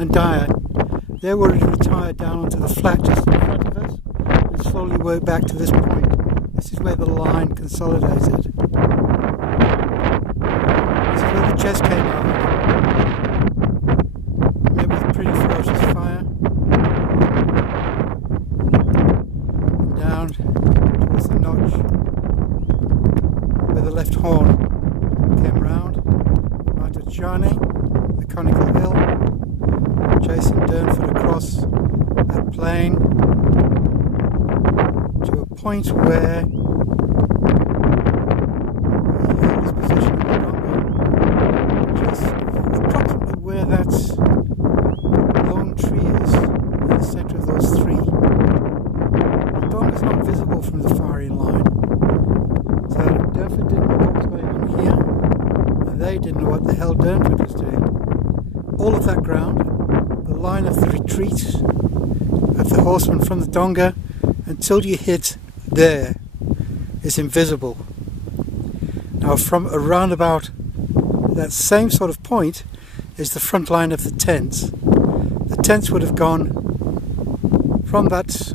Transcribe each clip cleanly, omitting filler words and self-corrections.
and Dyer. They were retired down onto the flat just in front of us and slowly worked back to this point. This is where the line consolidated. This is where the chest came out. Met with pretty ferocious fire. And down towards the notch where the left horn came round. Mounted Johnny, the conical hill, chasing Durnford across that plain to a point where he held his position in the Donga, just approximately where that lone tree is, in the centre of those three. The Donga is not visible from the firing line, so Durnford didn't know what was going on here, and they didn't know what the hell Durnford was doing. All of that ground, the line of the retreat of the horsemen from the Donga until you hit there is invisible. Now from around about that same sort of point is the front line of the tents. The tents would have gone from that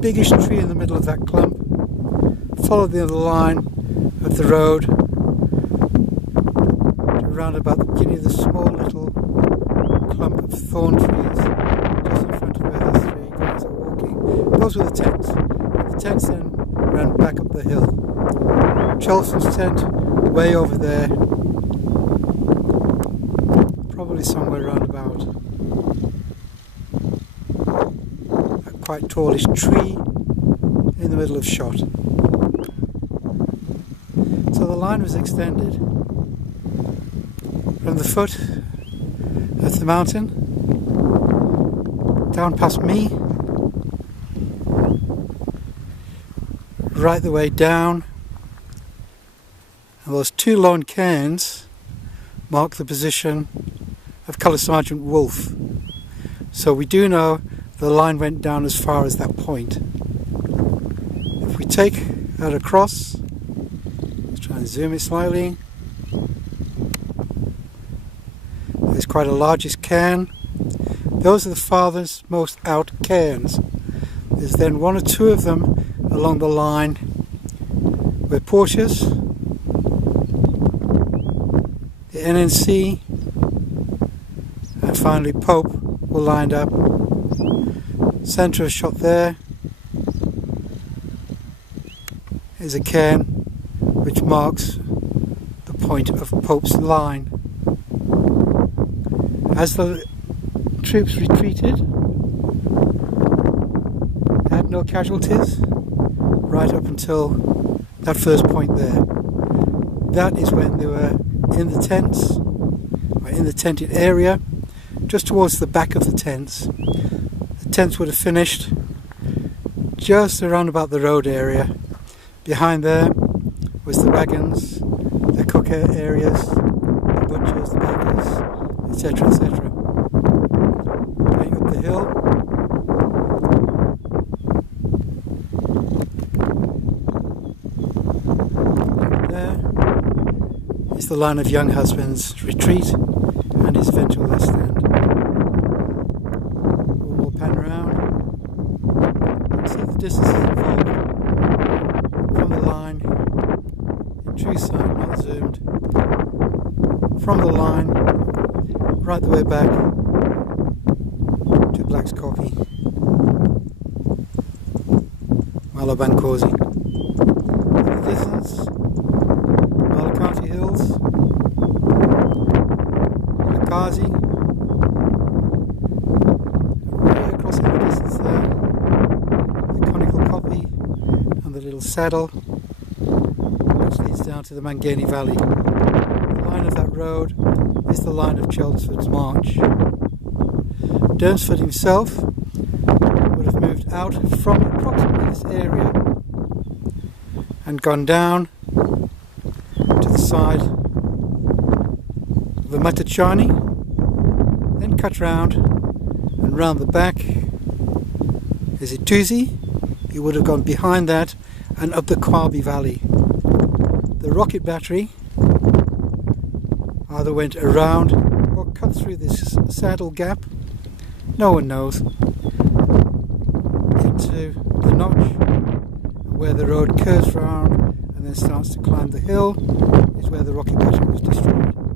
biggish tree in the middle of that clump, followed the other line of the road to around about the beginning of the small little clump of thorn trees just in front of where the three guys are walking. Those were the tents. The tents then ran back up the hill. Cholson's tent way over there, probably somewhere around about a quite tallish tree in the middle of shot. So the line was extended from the foot of the mountain down past me, right the way down, and those two lone cairns mark the position of Colour Sergeant Wolfe. So we do know the line went down as far as that point. If we take that across, let's try and zoom it slightly. There's quite a largest cairn. Those are the farthest most out cairns. There's then one or two of them along the line where Porteous, the NNC, and finally Pope were lined up. Centre of shot there is a cairn which marks the point of Pope's line. As the troops retreated, they had no casualties right up until that first point there. That is when they were in the tents, or in the tented area, just towards the back of the tents. The tents would have finished just around about the road area. Behind there was the wagons, the cooker areas, the butchers, the bakers, etc., etc. Going up the hill, there is the line of young husbands' retreat and his eventual last stand. We'll pan around and see the distances involved from the line, in true sight, not zoomed, from the line right the way back to Black's Copy, Malabankosi. In the distance, Malakati Hills, Lakazi, way across in the distance there, the conical copy and the little saddle which leads down to the Mangani Valley. The line of that road is the line of Chelmsford's march. Durnsford himself would have moved out from approximately this area and gone down to the side of the Matachani, then cut round and round the back. Is it Tuzi? He would have gone behind that and up the Kwabi Valley. The rocket battery either went around what cut through this saddle gap, no one knows, into the notch where the road curves round and then starts to climb the hill is where the rocky bottom was destroyed.